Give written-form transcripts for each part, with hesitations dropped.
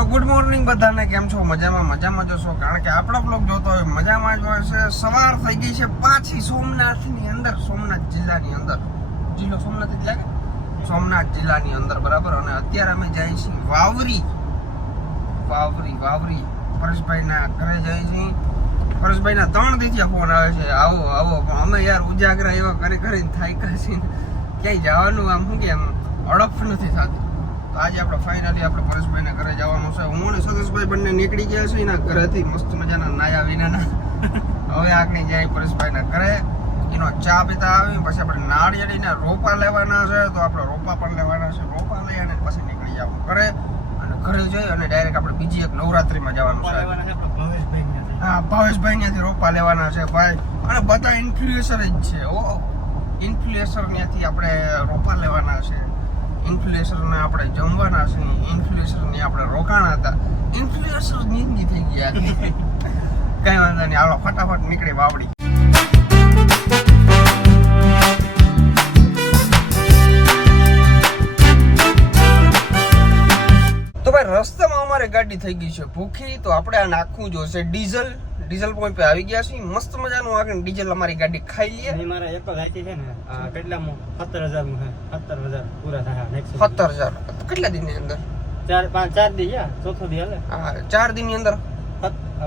તો good morning બધાને. કેમ છો? મજામાં જશો, કારણ કે આપણો બ્લોગ જોતો હોય મજામાં જ હોય છે. સવાર થઈ ગઈ છે પાછી સોમનાથની અંદર, સોમનાથ જિલ્લાની અંદર. જિલ્લો સોમનાથ જ લાગે, સોમનાથ જિલ્લાની અંદર, બરાબર. અને અત્યારે અમે જઈએ છીએ વાવરી પરેશભાઈના ઘરે જઈએ છીએ. પરેશભાઈના 3 દિવસથી ફોન આવે છે, આવો પણ અમે યાર ઉજાગરા એવા કરીને થાક્યા છીએ, ક્યાંય જવાનું આમ શું કે આમ અડપ નથી થતી. તો આજે આપણે ફાઇનલી આપણે પરેશભાઈના ઘરે જવાનું છે. હું અને સતીશભાઈ બંને નીકળી ગયા છે એના ઘરેથી, મસ્ત મજાના નાયા વિનાના. હવે આગળ જાય પરેશભાઈના ઘરે, એનો ચા પીતા આવી, પછી આપણે નાળિયેરીના રોપા લેવાના છે, તો આપણે રોપા પણ લેવાના છે. રોપા લઈ અને પછી નીકળી જવાનું ઘરે, અને ઘરે જઈ અને ડાયરેક્ટ આપણે બીજી એક નવરાત્રીમાં જવાનું છે. હા, ભાવેશભાઈ ત્યાંથી રોપા લેવાના છે ભાઈ, અને બધા ઇન્ફ્લુએન્સર જ છે. ઇન્ફ્લુએન્સર ત્યાંથી આપણે રોપા લેવાના છે, ઇન્ફ્લુએન્સરને આપણે જમવાના છે, ઇન્ફ્લુએન્સરની આપણે રોકાણા હતા. ઇન્ફ્લુએન્સર જિંદગી થઈ ગયા. કઈ વાંધો નહીં, હાલો ફટાફટ નીકળી વાવડી. તો ભાઈ રસ્તામાં અમારે ગાડી થઈ ગઈ છે ભૂખી, તો આપણે આ નાખવું જોશે ડીઝલ પોઈન્ટ પે આવી ગયા છીએ. મસ્ત મજાનું આગળ ડીઝલ અમારી ગાડી ખાઈ લઈએ. મારા એક ગાડી છે ને કેટલામાં 17,000 છે, 17,000 પૂરા થાય. 17,000 કેટલા દિનની અંદર? 4 દી ચોથો દી હાલે. હા, 4 દિનની અંદર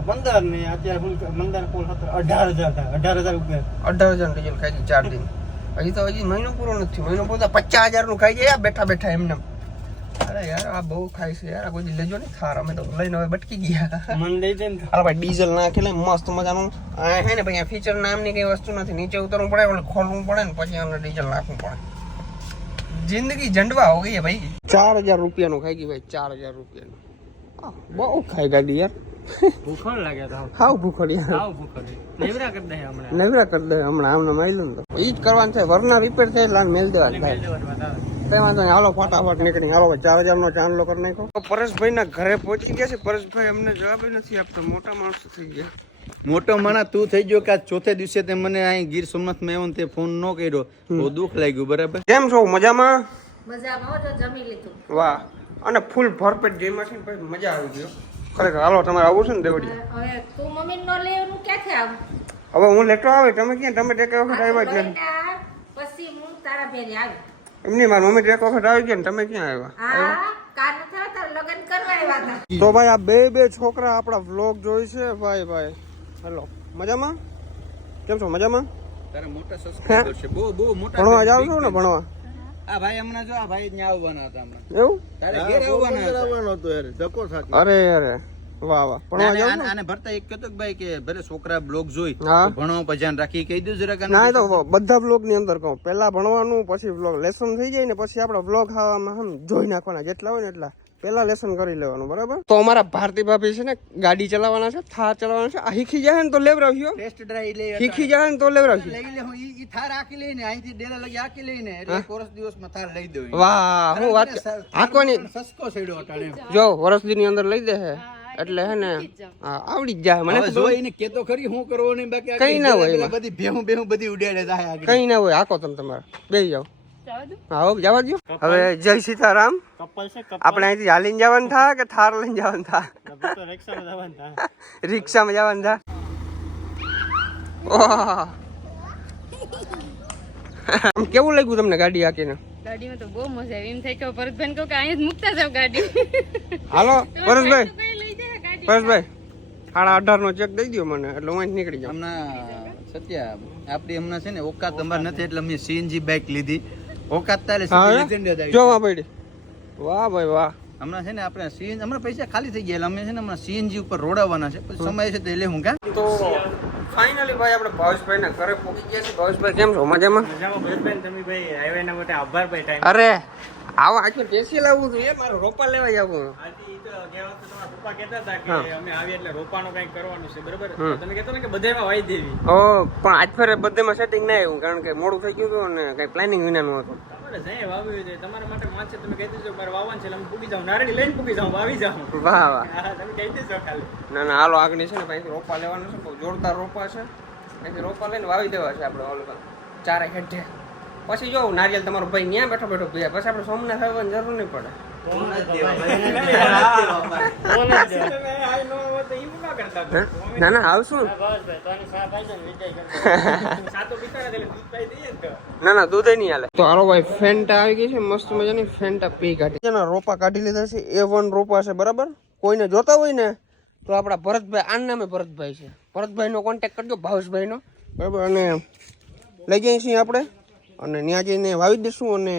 15 ને અત્યારે 15 કુલ 18,000 થાય. 18,000 ઉપર 18,000 ડીઝલ ખાઈ ગઈ 4 દિન. હજી મહિનો પૂરો નથી. મહિનો પૂરો 50,000 નું ખાઈ જાય બેઠા એમને. અરે યાર આ બહુ ખાય છે યાર, કોઈ લેજો ને થાર. અમે તો લઈને હવે બટકી ગયા. મન લઈ દે ને. હાલ ભાઈ ડીઝલ નાખી લે મસ્ત મજાનું. આ હે ને ભાઈ ફીચર નામની કઈ વસ્તુ નથી. નીચે ઉતરવું પડે, એટલે ખોલવું પડે ને પછી અમને ડીઝલ નાખવું પડે. જિંદગી જંડવા હો ગઈ ભાઈ. 4,000 રૂપિયાનું ખાઈ ગઈ ભાઈ, 4,000 રૂપિયાનું. બહુ ખાઈ ગાડી યાર. ભૂખડ લાગે તો હાવ ભૂખડ યાર, હાવ ભૂખડ. નેવરા કરી દે હમણાં, નેવરા કરી દે હમણાં. આમને માયલું ને તો ઈ જ કરવાનું છે. વરના રિપેર થાય એટલે મેલ દેવાનું થાય. કઈ વાંધો નહીં, હાલો ફટાફટ નીકળી. હાલો 4,000 નો ચાંદલો કરી નાખો. પરેશભાઈ ના ઘરે પહોંચી ગયા છે. પરેશભાઈ અમને જવાબ નથી આપતા. મોટા માણસો થઈ ગયા. મોટો માણસ તું થઈ ગયો કે આ ચોથે દિવસે તે મને અહીં ગીર સોમનાથમાં આવ્યો ને તે ફોન ન કર્યો, બહુ દુઃખ લાગ્યું. બરાબર, કેમ છો? મજામાં? મજામાં તો જમી લીધું. વાહ, અને ફૂલ ભરપેટ જમ્યા છે ભાઈ, મજા આવી ગયો ખરેખર. હાલો તમારે આવું છે ને દેવડી? હવે તું મમ્મી નો લેવાનું ક્યાંથી આવું? હવે હું લેતો આવે. તમે ક્યાં? તમે ટેક વખત આવ્યા જ નથી. લઈને આવ, પછી હું તારા ભેરે આવી. એમની મારી મમ્મી ટેક વખત આવી ગયા ને તમે ક્યાં આવ્યા? હા, કાન થયો તાર લગન કરવા આવ્યા હતા. તો ભાઈ આ બે છોકરા આપણા વ્લોગ જોઈ છે ભાઈ. હેલો, મજામાં? કેમ છો? મજામાં? તારા મોટા સબસ્ક્રાઇબર છે, બહુ મોટા. ભણવા જાવ છો ને? ભણવા આ ભાઈ હમણાં જો આ ભાઈ ત્યાં આવવાના હતા હમણાં. એવું? તારે ઘેર આવવાના હતા. અરે વાહ ભણવા જાવ છો? આને ભરતા એક કહેતો કે ભાઈ કે ભલે છોકરા બ્લોગ જોઈ હા. તો ભણવા પર ધ્યાન રાખી કહી દઉં જરાક. ના, એ તો બધા વ્લોગ ની અંદર કહું. પહેલા ભણવાનું, પછી વ્લોગ લેસન થઈ જાય ને પછી આપણે વ્લોગ આમ જોઈ નાખવાના. જેટલા હોય ને એટલા પહેલા લેસન કરી લેવાનું, બરાબર. તો અમારા ભારતી ભાભી છે ને ગાડી ચલાવવાના છે, થાર ચલાવવાના છે. આ શીખી જાય ને તો લેવરાવ્યો, ટેસ્ટ ડ્રાઈવ લઈ શીખી જાય ને તો લેવરાવ્યો. લઈ લે હું ઈ થાર આકી લઈને અહીંથી ડેલા લગી આકી લઈને એટલે કોર્સ દિવસમાં થાર લઈ દઉં. વાહ, હું વાત આંકવાની. સસ્કો છેડ્યો અટાણે. જો વર્ષદી ની અંદર લઈ દે હે એટલે હે ને આવડી જ જાય. મને જોઈને કેતો ખરી હું કરવો નહીં, બાકી કઈ ના હોય એમાં. બધી ભેહું બધી ઉડાડે જાય આગળ. કઈ ના હોય. આકો તમે તમારે બેસી જાઓ. હા, જવા દો. હવે જય સીતારામ. કપલ છે, આપણે અહીંથી હાલીને જવાનું થાય કે થાર લઈને જવાનું થાય? કપલ રિક્ષામાં જવાનું થાય. રિક્ષામાં જવાનું થાય. ઓહ, આમ કેવું લાગ્યું તમને ગાડી હાકીને? ગાડીમાં તો બહુ મજા આવી. એમ થાય કે ભરતભાઈ કહું કે અહીંયા જ મૂકતા જાવ ગાડી. હાલો પરેશભાઈ, કઈ લઈ જાય ગાડી? પરેશભાઈ 18,500 નો ચેક દઈ દો મને, એટલે હું અહીંથી નીકળી જાઉં. હમણાં સત્યા આપડી હમણાં છે ને ઓકાત અમારે નથી એટલે અમે સીએનજી બાઇક લીધી. ઓકાત તારે જોવા પડી. વાહ ભાઈ વાહ. હમણાં છે ને આપણે સીએનજી હમણાં પૈસા ખાલી થઈ ગયા એટલે અમે છે ને હમણાં સીએનજી ઉપર રોડાવવાના છે. પછી સમય છે તો એટલે હું કા. તો ફાઇનલી ભાઈ આપણે ભાવેશભાઈ ના ઘરે પહોંચી ગયા છે. ભાવેશભાઈ કેમ છો? મજામાં? મજામાં ભરતભાઈ, તમે ભાઈ આવ્યા એના માટે આભાર ભાઈ. ટાઈમ અરે આવો આજ ટેસી લાવવું હતું. એ મારો રોપા લેવા જવું. આજે ઈ તો ગયા વખતે તમારા પપ્પા કહેતા હતા કે અમે આવીએ એટલે રોપાનું કંઈક કરવાનું છે, બરાબર? તમે કહેતો ને કે બધામાં વાઈ દેવી. ઓ પણ આજ ફેરે બધામાં સેટિંગ ના આવ્યું, કારણ કે મોડું થઈ ગયું હતું ને કઈ પ્લાનિંગ વિનાનું હતું. તમારે જઈએ વાવ્યું છે, તમારા માટે માન છે. તમે કહી દેજો મારે વાવવાનું છે એટલે અમે પૂગી જાઉં, નારળી લઈને પૂગી જાઉં, વાવી જાઉં. વાહ વાહ. હા, તમે કહી દેજો ખાલી. ના હાલો આગળ છે ને ભાઈ રોપા લેવાનું છે. બહુ જોરદાર રોપા છે. અહીંથી રોપા લઈને વાવી દેવા છે આપણે ઓલું ચારે હેઠે. પછી જો નારિયેલ તમારો ભાઈ ત્યાં બેઠો પીએ, પછી આપણે સોમનાથ આવવાની જરૂર નહીં પડે. ના ના આવશું સાતો પીતા એટલે દૂધ પાઈ દઈએ ને તો. ના ના દૂધ નહીં હાલે. તો હાલો ભાઈ ફેન્ટા આવી ગઈ છે મસ્ત મજાની ફેન્ટા પી કાઢી એના રોપા કાઢી લીધા છે A1 રોપા છે બરાબર. કોઈને જોતા હોય ને તો આપણા ભરતભાઈ આના નામે ભરતભાઈ છે. ભરતભાઈનો કોન્ટેક્ટ કરજો ભાવેશભાઈનો બરાબર. અને લઈ જઈએ છીએ આપણે અને ત્યાં જઈને વાવી દઈશું અને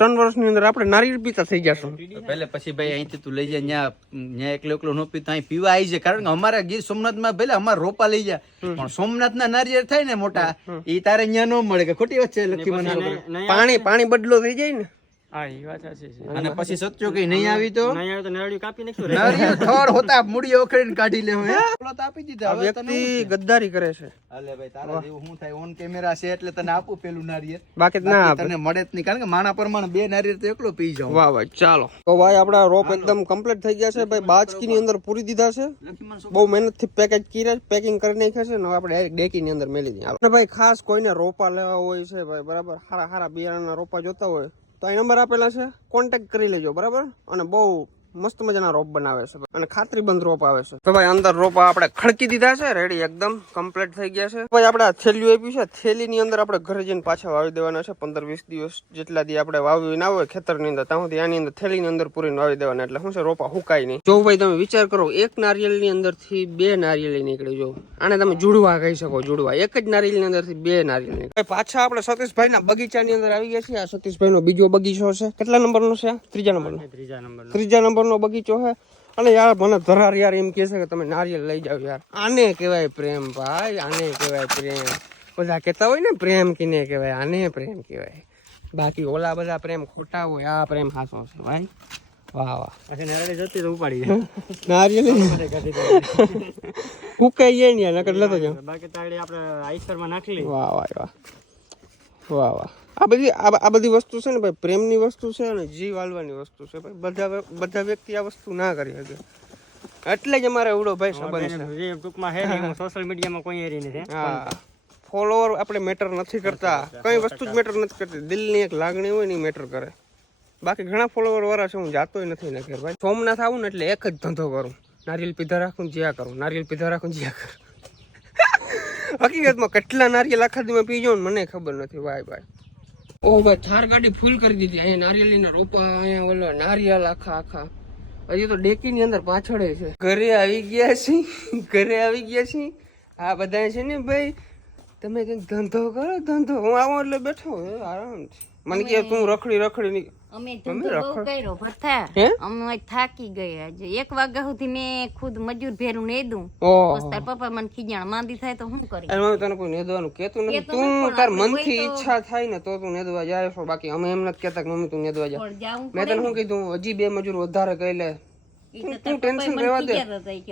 3 વર્ષની અંદર આપણે નારિયેળ પીતા થઈ જશું. પહેલે પછી ભાઈ અહીંથી તું લઈ જાય ન્યા એકલો ન પીતો અહીં પીવા આવી જાય. કારણ કે અમારા ગીર સોમનાથમાં ભલે અમારા રોપા લઈ જાય પણ સોમનાથના નારિયેળ થાય ને મોટા ઈ તારે ન્યા ન મળે. કે ખોટી વાત છે લખી મને પાણી બદલો થઈ જાય ને. હા એ વાત સાચી છે. અને પછી સચ્ચો કે નહીં આવી તો નહીં આવે તો નળિયું કાપી નાખશું. નારિયેળ થોડ હોતા મૂડી ઓખડીને કાઢી લેવું. હે ઓલો તો આપી દીધા. આ વ્યક્તિ ગદ્દારી કરે છે. અલે ભાઈ તારા જેવું શું થાય ઓન કેમેરા છે એટલે તને આપું પેલું નારિયેળ. બાકી ના આપે. તને મળે જ નહીં કારણ કે માણા પ્રમાણે 2 નારિયેળ તો એકલો પી જાવ. વાહ ભાઈ ચાલો. તો ભાઈ આપડા રોપ એકદમ કમ્પ્લીટ થઈ ગયા છે ભાઈ. બાજકી ની અંદર પૂરી દીધા છે. બહુ મહેનત થી પેકિંગ કરી નાખ્યા છે ને આપણે ડાયરેક્ટ ડેકી ની અંદર મેલી દીધા. અને ભાઈ ખાસ કોઈને રોપા લેવા હોય છે ભાઈ બરાબર. હારા બિયારણના રોપા જોતા હોય તો અહીં નંબર આપેલા છે કોન્ટેક્ટ કરી લેજો બરાબર. અને બહુ મસ્ત મજાના રોપ બનાવે છે અને ખાતરીબંધ રોપ આવે છે. તો ભાઈ અંદર રોપા આપણે ખડકી દીધા છે રેડી એકદમ કમ્પ્લીટ થઈ ગયા છે. ભાઈ આપણે થેલીઓ આપી છે. થેલી ની અંદર આપણે ઘરે જઈને પાછા વાવી દેવાના છે. 15-20 દિવસ જેટલા દી આપણે વાવી ના હોય ખેતર ની અંદર ત્યાં સુધી આની અંદર થેલી ની અંદર પૂરીને વાવી દેવાના એટલે શું છે રોપા હુકાય નહીં. જો ભાઈ તમે વિચાર કરો એક નારિયેળ ની અંદર થી 2 નારિયેળ નીકળી. જો આને તમે જુડવા કહી શકો. જુડવા એક જ નારિયેળ ની અંદર થી 2 નારિયેળ નીકળે. પાછા આપણે સતીશભાઈ ના બગીચા ની અંદર આવી ગયા છીએ. આ સતીશભાઈ નો બીજો બગીચો છે. કેટલા નંબર નો છે? ત્રીજા નંબર નો બગીચો છે. અને યાર મને ધરાર યાર એમ કે છે કે તમે નારિયેળ લઈ જાવ યાર. આને કહેવાય પ્રેમ ભાઈ. આને કહેવાય પ્રેમ. બધા કહેતા હોય ને પ્રેમ કિને કહેવાય. આને પ્રેમ કહેવાય. બાકી ઓલા બધા પ્રેમ ખોટા હોય. આ પ્રેમ હાસો છે ભાઈ. વાહ વાહ. નારિયેળ જતી તો ઉપાડી જાય. નારિયેળ ફૂકાઈ જાય ને નકર લેતો જાવ. બાકી તાળી આપણે આઈસરમાં નાખી લઈએ. વાહ વાહ વાહ વાહ વાહ. આ બધી વસ્તુ છે ને ભાઈ પ્રેમની વસ્તુ છે અને જીવ આલવાની વસ્તુ છે ભાઈ. બધા વ્યક્તિ આ વસ્તુ ના કરી શકે એટલે જ અમારે એવડો ભાઈ સંબંધ છે. ટૂંકમાં હે સોશિયલ મીડિયામાં કોઈ એરી નથી. હા ફોલોવર આપણે મેટર નથી કરતા. કઈ વસ્તુ જ મેટર નથી કરતી. દિલની એક લાગણી હોય ને મેટર કરે. બાકી ઘણા ફોલોવર વાળા છે હું જાતોય નથી ને ઘેર ભાઈ. સોમનાથ આવું ને એટલે એક જ ધંધો કરું. નારિયેલ પીધા રાખું જ્યાં કરું. નારિયેલ પીધા રાખું જ્યાં કરું. હકીકતમાં કેટલા નારિયેલ આખા દીમાં પી જાઉં મને ખબર નથી ભાઈ. ઓ ભાઈ થાર ગાડી ફૂલ કરી દીધી. અહીંયા નારિયેળીના રોપા અહીંયા ઓલો નારિયેલ આખા હજી તો ડેકી ની અંદર પાછળ છે. ઘરે આવી ગયા છીએ. આ બધા છે ને ભાઈ તમે કઈક ધંધો કરો ધંધો. હું આવું એટલે બેઠો આરામથી. મને કે તું રખડી અમે ધંધો બહુ કર્યો ભથ્થા. અમે થાકી ગયા. આજે 1 વાગ્યા સુધી મેં ખુદ મજૂર ભેરું નેદું. તાર પપ્પા મને ખીજાણ માંદી થાય તો શું કરી? તને કોઈ નેદવાનું કેતું નથી. તું તાર મનથી ઈચ્છા થાય ને તો તું નેદવા જાય છો. બાકી અમે એમ નથી કેતા કે મમ્મી તું નેદવા જા. મેં તને શું કીધું હજી 2 મજૂર વધારે કહી લે. તું ટેન્શન રહેવા દે.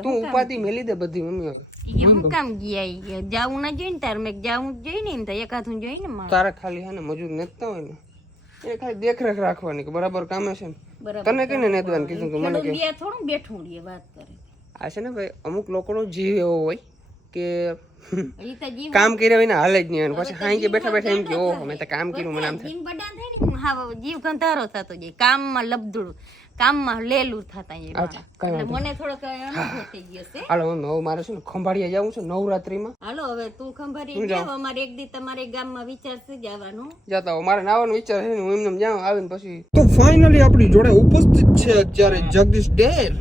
તું ઉપાધિ મેલી દે બધી મમ્મી. હું કામ ગયા જાવું ના જોઈને તાર મેં જાવું જ જોઈને એમ તો એકાથું જોઈને તારે ખાલી હે ને મજૂર નેતતા હોય ને એ ખાલી દેખરેખ રાખવાની કે બરાબર કામે છે ને. તને કઈને નેદવાનું કીધું કે મને કે થોડું બેઠું રહીએ વાત કરે. આ છે ને ભાઈ અમુક લોકોનો જીવ એવો હોય કે કામ કર્યા વિના હાલે જ નહીં. પછી હાઈ કે બેઠા એમ કે ઓહો મેં તો કામ કર્યું મને આમ થાય. જીવ ગંધારો થતો જાય. કામમાં લબદુડ કામમાં લેલું થતા મને થોડોક અનુભવ થઈ ગયો છે. હાલો હવે મારે છે ને ખંભાળિયા જવું છે નવરાત્રીમાં. હાલો હવે તું ખંભાળિયા જાવ. અમારે એક દી તમારે ગામમાં વિચાર છે જવાનું. જતા મારે નાવાનો વિચાર છે ને હું એમને જાઉં આવીને પછી. તો ફાઇનલી આપણી જોડે ઉપસ્થિત છે અત્યારે જગદીશ ડેર.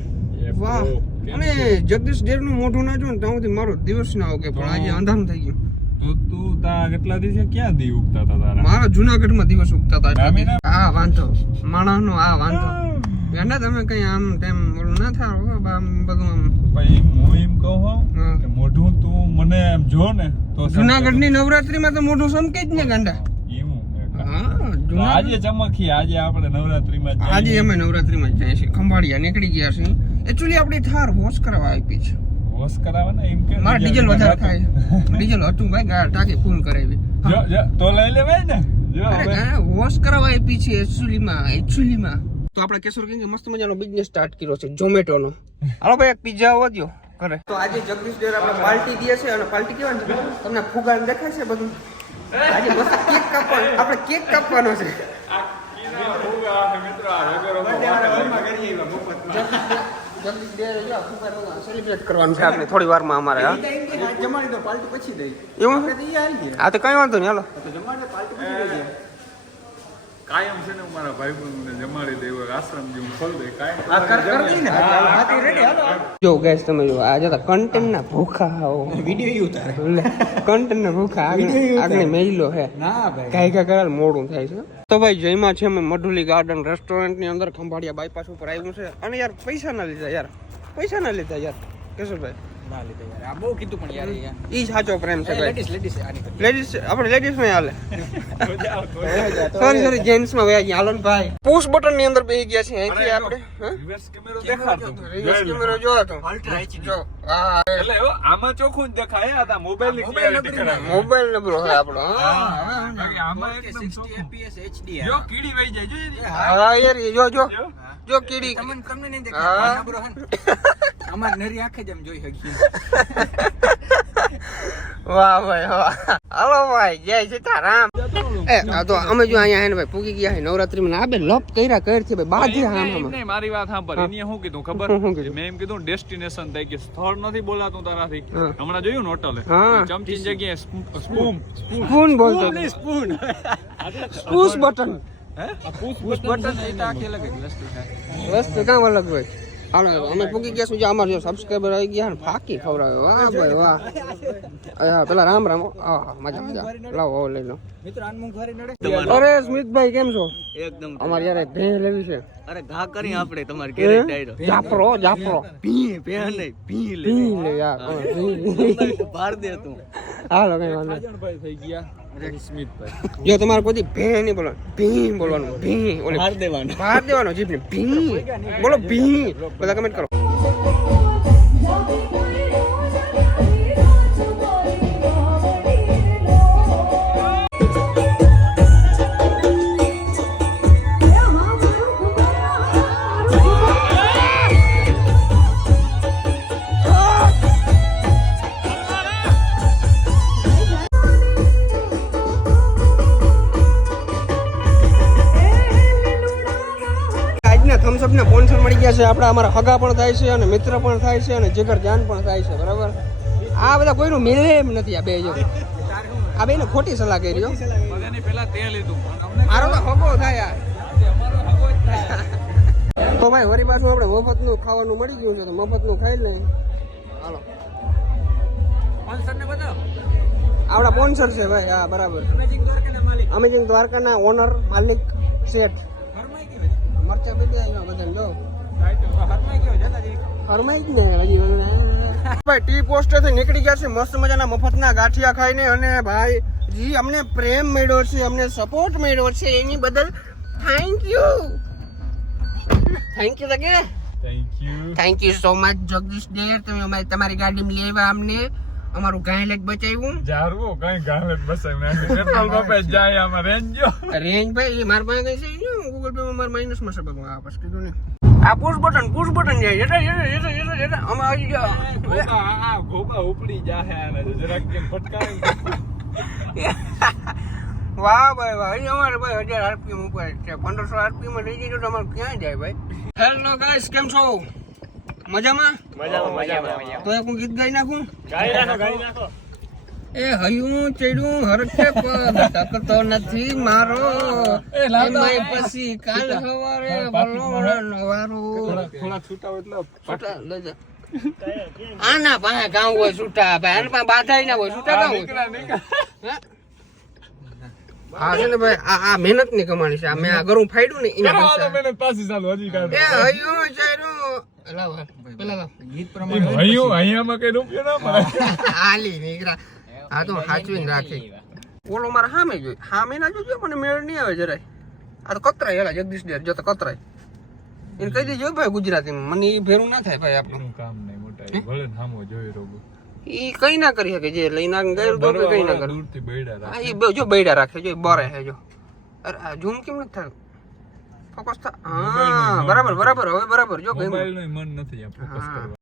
વાહ. અને જગદીશ ડેર નું મોઢું ના જો ને ત્યાં સુધી મારો દિવસ ના ઓકે પણ આજે અંધારું થઈ ગયું. તો તું તા કેટલા દિવસે ક્યાં દી ઉગતા હતા તારા? મારા જુનાગઢમાં દિવસ ઉગતા હતા. આ વાંધો માણસનો આ વાંધો. ગાંડા તમે કઈ આમ તેમ ઓલું ના થાવ આમ બધું આમ. ભાઈ હું એમ કહું કે મોઢું તું મને એમ જો ને તો જુનાગઢની નવરાત્રીમાં તો મોઢું સમકે જ ને ગાંડા. આજે ચમકી આજે આપણે નવરાત્રીમાં આજે અમે નવરાત્રીમાં જ જઈએ છીએ. ખંભાળિયા નીકળી ગયા છીએ. એકચ્યુઅલી આપણી થાર વોશ કરાવવા આપી છે. વોશ કરાવવા ને એમ કે મારા ડીઝલ વધારે ખાય. ડીઝલ હતું ભાઈ ટાંકી ફૂલ કરાવી. તો લઈ લેવાય ને. જો વોશ કરાવવા આપી છે એકચ્યુઅલીમાં. તો આપણે કેશોર કિંગે મસ્ત મજાનો બિઝનેસ સ્ટાર્ટ કર્યો છે ઝોમેટો નો. હાલો ભાઈ એક પિઝા આવવા દો કરે. તો આજે જગદીશ ડેર આપણે પાર્ટી દે છે અને પાર્ટી કેવાની છે તમને ફુગાન દેખાય છે બધું. આજે મસ્ત કેક કાપવાનો આપણે કેક કાપવાનો છે. જગદીશ ડેરે જો સેલિબ્રેટ કરવાનું છે આપણે થોડી વારમાં અમારે હા જમાડી દો પાર્ટી પછી દઈ એવું હા તો કઈ વાંધો નહીં હાલો કાયમ છે ને મારા ભાઈબંધને જમાડી દે એવો આશ્રમ જેવું ખોલી દે કાયમ જો ગેસ તમે જો આ જતા કન્ટેન્ટ ના ભૂખા આવો વિડિયો ઉતારે કન્ટેન્ટ ના ભૂખા આગળ મેઈલો હે ના ભાઈ કાઈ કરાલ મોડું થાય છે તો ભાઈ જયમાં છે અમે મઢુલી ગાર્ડન રેસ્ટોરન્ટ ની અંદર ખંભાળિયા બાયપાસ ઉપર આવ્યું છે અને યાર પૈસા ના લીધા યાર કેશોભાઈ ના લીધા યાર આ બહુ કીધું પણ યાર ઈ સાચો પ્રેમ છે ભાઈ લેડીઝ આપણે લેડીઝ માં હાલે સોરી જેન્ટ્સ માં વયા ગયા હાલો ને ભાઈ પુશ બટન ની અંદર બેસી ગયા છે અહીંથી આપણે રિવર્સ કેમેરો દેખાડતો રિવર્સ કેમેરો જો તો અલ્ટ્રા એચડી જો હા એટલે આમાં ચોખ્ખું જ દેખાય આ મોબાઈલ ની ક્લિયરિટી કરાવે મોબાઈલ નંબર હોય આપણો આમાં એકદમ 60 fps HD જો કીડી વઈ જાય જો હા યાર જો કીડી તમને નહીં દેખાય બરો અમાર નરી આંખે જ એમ જોઈ હકી વાહ ભાઈ વાહ હાલો ભાઈ જય સીતારામ આ તો અમે જો અહીંયા હે ને ભાઈ પૂગી ગયા હે નવરાત્રી માં આ બે લપ કર્યા કર છે ભાઈ બાજે આમ નહીં મારી વાત સાંભળ એને શું કીધું ખબર મેં એમ કીધું ડેસ્ટિનેશન થાય કે સ્થળ નથી બોલાતું તારાથી હમણાં જોયું ને હોટલે ચમચી જગ્યાએ સ્પૂન બોલતો spoon push button push button એ તો આખી અલગ જ વસ્તુ છે વસ્તુ કામ અલગ હોય હાલો અમે પૂગી ગયા છું જે અમાર જો સબસ્ક્રાઇબર આવી ગયા ને ફાકી ખવડાવે વાહ ભાઈ વાહ હા પેલા રામ મજા લાવો લઈ લો મિત્રો અનમુખ ઘરે નડે અરે સ્મિતભાઈ કેમ છો એકદમ અમારે યાર ભે લેવી છે અરે ઘા કરી આપણે તમારે ઘરે ડાયરો જાફરો ભી ભે નહીં ભી લે લે યાર ભાર દે તું હાલો કઈ વાંધો ભાઈ થઈ ગયા સ્મિતભાઈ જો તમારે કોઈ ભે નહીં બોલવાનું ભી બોલવાનું ભી ઓલે ભાર દેવાનો જીભને ભી બોલો ભી બધા કમેન્ટ કરો થમ્સ અપ ના સ્પોન્સર મળી ગયા છે આપણા અમારા હગા પણ થાય છે અને મિત્ર પણ થાય છે અને જીગર જાન પણ થાય છે બરાબર આ બધા કોઈનું મિલે એમ નથી આ બે જો આ બેને ખોટી સલાહ કરી રહ્યો બધાની પહેલા તે લીધું મારો તો હગો થાય તો ભાઈ વળી પાછું આપણે મફતનું ખાવાનું મળી ગયું છે તો મફતનું ખાઈ લઈએ હાલો સ્પોન્સર ને બતાવો આપણા સ્પોન્સર છે ભાઈ હા બરાબર અમેઝિંગ દ્વારકાના ઓનર માલિક શેઠ મરચા બે આવ્યા બધા જો હરમાઈ જ ને હજી ભાઈ ટી પોસ્ટેથી નીકળી ગયા છે મસ્ત મજાના મફતના ગાંઠિયા ખાઈને અને ભાઈ જી અમને પ્રેમ મળ્યો છે અમને સપોર્ટ મળ્યો છે એની બદલ thank you thank you so much Jagdish dear તમે તમારી ગાડીમાં લેવા અમને અમારું ગાયલેટ બચાવ્યું જારવો કઈ ગાલે બસાઈ પેટ્રોલ પંપે જાય આમાં રેન્જ ભાઈ મારા પાસે કઈ છે ગૂગલ પે માં મારા માઇનસ માં છે બધું આ બસ કીધું ને આ પુશ બટન જાય એટલે અમે આવી ગયા આ ગોબા ઉપડી જાહે આને જરાક કેમ ફટકારે વાહ ભાઈ વાહ અહીં અમારે ભાઈ 1000 આરપીએમ ઉપર છે 1500 આરપીએમ માં લઈ જજો તો અમારે ક્યાં જાય ભાઈ હેલો ગાઈસ કેમ છો મજામાં તો એક હું ગીત ગાઈ નાખું ગાઈ નાખો એ હયું ચડ્યું હરખે પગ ટકતો નથી મારો એમાંય પછી કાલ સવારે વલોણનો વારો થોડા છૂટા હોય એટલે છૂટા લઈ જા આના પાસે કામ હોય છૂટા ભાઈ આના પાસે બાધાઈ ના હોય છૂટા કામ હોય હા છે ને ભાઈ આ મહેનત ની કમાણી છે મેં આ ઘરું ફાડ્યું ને એના પૈસા મહેનત પાછી ચાલુ હજી એ હયું ચડ્યું પેલા ગીત પ્રમાણે અહીંયામાં કઈ રૂપિયો ના મળે હાલી નીકળા હા તો સાચવીને રાખી ઓલો મારા સામે જોઈ સામે ના જોજો પણ મેળ નહીં આવે જરાય આ તો કતરાય હેલા જગદીશ ડેર જો તો કતરાય એને કહી દેજો ભાઈ ગુજરાતીમાં મને એ ભેરું ના થાય ભાઈ આપણું કામ નહીં મોટા ભલે નામો જોઈ રોગો ઈ કઈ ના કરી શકે જે લઈને ગયું તો કઈ ના કરે દૂરથી બૈડા હા એ જો બૈડા રાખે જો બરે હે જો અરે આ ઝૂમ કેમ નથી થાય ફોકસ થા હા બરાબર હવે બરાબર જો મોબાઈલ નું મન નથી આ ફોકસ કરવા